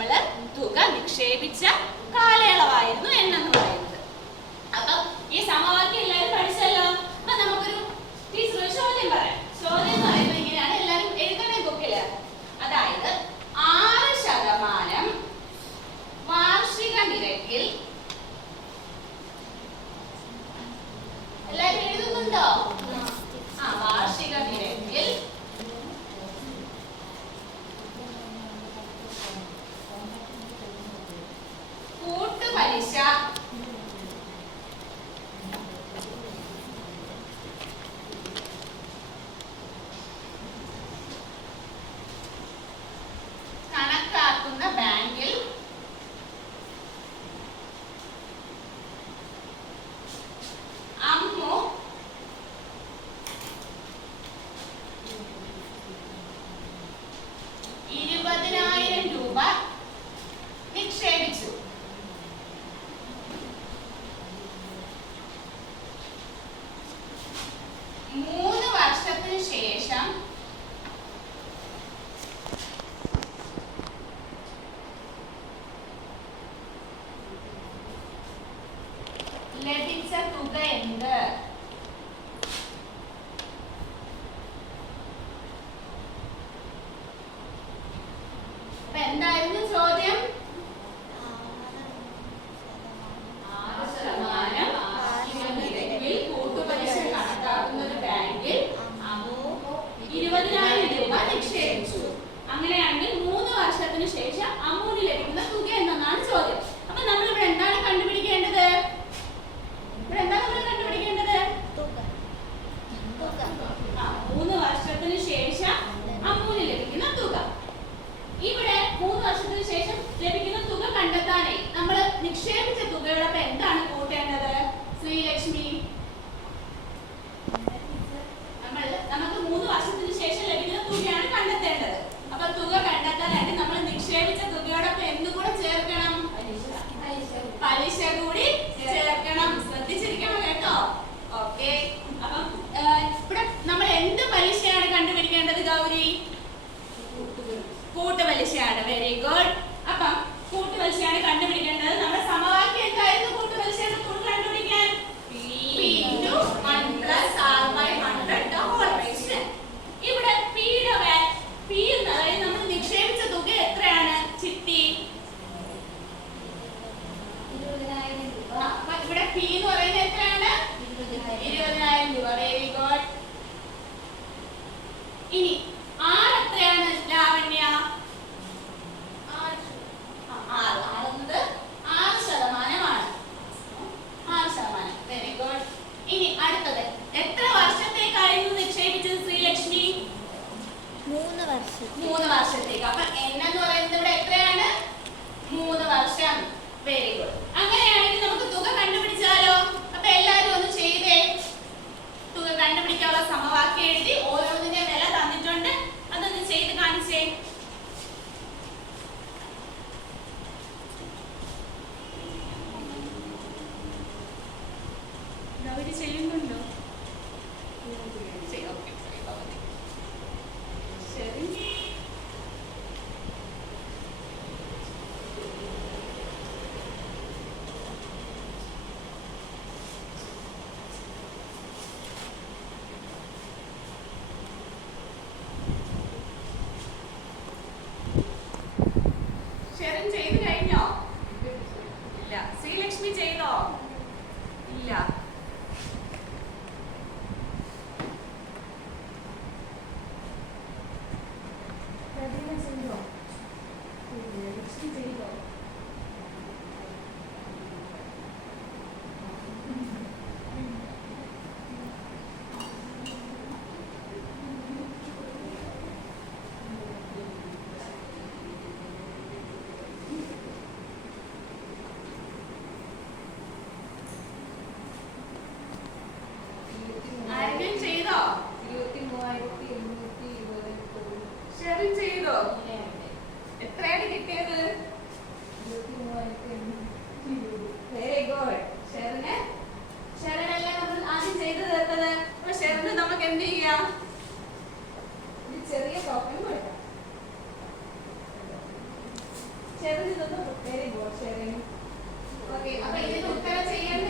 നമ്മൾ തുക നിക്ഷേപിച്ച കാലയളവായിരുന്നു n എന്ന് പറയുന്നത്. അപ്പൊ ഈ സമവാക്യം എല്ലാവരും പഠിച്ചല്ലോ. അപ്പൊ നമുക്കൊരു ടീച്ചർ ചോദ്യം പറയാം. ചോദ്യം എന്ന് പറയുന്നത് ഇങ്ങനെയാണ്, എല്ലാവരും എഴുതണേ ബുക്കില്. അതായത് 6% വാർഷിക നിരക്കിൽ, എല്ലാവരും എഴുതുന്നുണ്ടോ? വാർഷിക നിരക്കിൽ കൂട്ടുപലിശ കണക്കാക്കുന്ന ബാങ്കിൽ അമ്മു 20,000 രൂപ നിക്ഷേപിച്ചു. മൂന്ന് വർഷത്തിന് ശേഷം ലഭിച്ച തുക എന്ത്? എന്തായിരുന്നു ചോദ്യം? 6% കൂട്ടുപലിശ കണക്കാക്കുന്ന ഒരു ബാങ്കിൽ 20,000 രൂപ നിക്ഷേപിച്ചു. അങ്ങനെയാണെങ്കിൽ 3 വർഷത്തിന് ശേഷം അമ്മൂന് ലഭിക്കുന്ന തുക എന്നാണ് ചോദ്യം. അപ്പൊ നമ്മൾ ഇവിടെ എന്താണ് കണ്ടുപിടിക്കേണ്ടത്? ഇവിടെ എന്താണ് നമ്മൾ കണ്ടുപിടിക്കേണ്ടത്? 3 വർഷത്തിന് ശേഷം അമ്മൂന് ലഭിക്കുന്ന തുക. ഇവിടെ 3 വർഷത്തിന് ശേഷം ലഭിക്കുന്ന തുക കണ്ടെത്താനായി നമ്മൾ നിക്ഷേപിച്ച തുകയോടൊപ്പം എന്താണ് കൂട്ടേണ്ടത്? ശ്രീലക്ഷ്മി, നമുക്ക് 3 വർഷത്തിന് ശേഷം ലഭിക്കുന്ന തുകയാണ് കണ്ടെത്തേണ്ടത്. അപ്പൊ തുക കണ്ടെത്താനായിട്ട് നമ്മൾ നിക്ഷേപിച്ച തുകയോടൊപ്പം എന്തുകൂടെ ചേർക്കണം? പലിശ കൂടി ചേർക്കണം. ശ്രദ്ധിച്ചിരിക്കണം കേട്ടോ. ഓക്കെ. അപ്പം ഇവിടെ നമ്മൾ എന്ത് പലിശയാണ് കണ്ടുപിടിക്കേണ്ടത് ഗൗരി? കൂട്ടുപലിശയാണ്. Very good. അപ്പം കൂട്ടുപലിശയാണ് കണ്ടുപിടിക്കേണ്ടത്. നമ്മുടെ സമവാക്യം എന്തായിരുന്നു? കൂട്ടുപലിശയുടെ കൂട്ട് കണ്ടുപിടിക്കാൻ P into 1 plus R by 100 the whole ratio. ഇവിടെ P എന്ന് പറയുന്നത് നമ്മൾ നിക്ഷേപിച്ച തുക എത്രയാണ് ചിത്തി? 20,000 രൂപ. അപ്പൊ ഇവിടെ P എന്ന് പറയുന്നത് എത്രയാണ്? 20,000 രൂപ. Very good. ഇനി R എത്രയാണ് ലാവണ്യ? 6%. 6%. Very good. ഇനി അടുത്തത് എത്ര വർഷത്തേക്കായിരുന്നു നിക്ഷേപിച്ചത് ശ്രീലക്ഷ്മി? 3 വർഷം. 3 വർഷത്തേക്ക്. അപ്പൊ n എന്ന് പറയുന്നത് ഇവിടെ എത്രയാണ്? 3 വർഷം. Very good. അങ്ങനെയാണെങ്കിൽ നമുക്ക് തുക കണ്ടുപിടിച്ചാലോ? അപ്പൊ എല്ലാരും ഒന്ന് ചെയ്തേ. തുക കണ്ടുപിടിക്കാനുള്ള സമവാക്യം എഴുതി ഓരോന്നിന്റെ വില തന്നിട്ടുണ്ട്, അതൊന്ന് ചെയ്ത് കാണിച്ചേ. ഗൗരി ചെയ്യുന്നുണ്ടോ? ശരി. ശരൺ ചെയ്ത് കഴിഞ്ഞോ? ഇല്ല. ശ്രീലക്ഷ്മി ചെയ്തോ? ഇല്ല. എത്രയാണ് കിട്ടിയത്? Very good. ശരനല്ലേ നമ്മൾ ആദ്യം ചെയ്തു തീർത്തത്. അപ്പൊ ശരന് നമുക്ക് എന്ത് ചെയ്യാം? ഒരു ചെറിയ ടോക്കൺ കൊടുക്കാം. ഷെറിൻ ഇതൊന്ന് വെരി ഗുഡ് ഷെറിൻ. ഓക്കെ, അപ്പൊ ഇതിന് ഉത്തരം ചെയ്യേണ്ട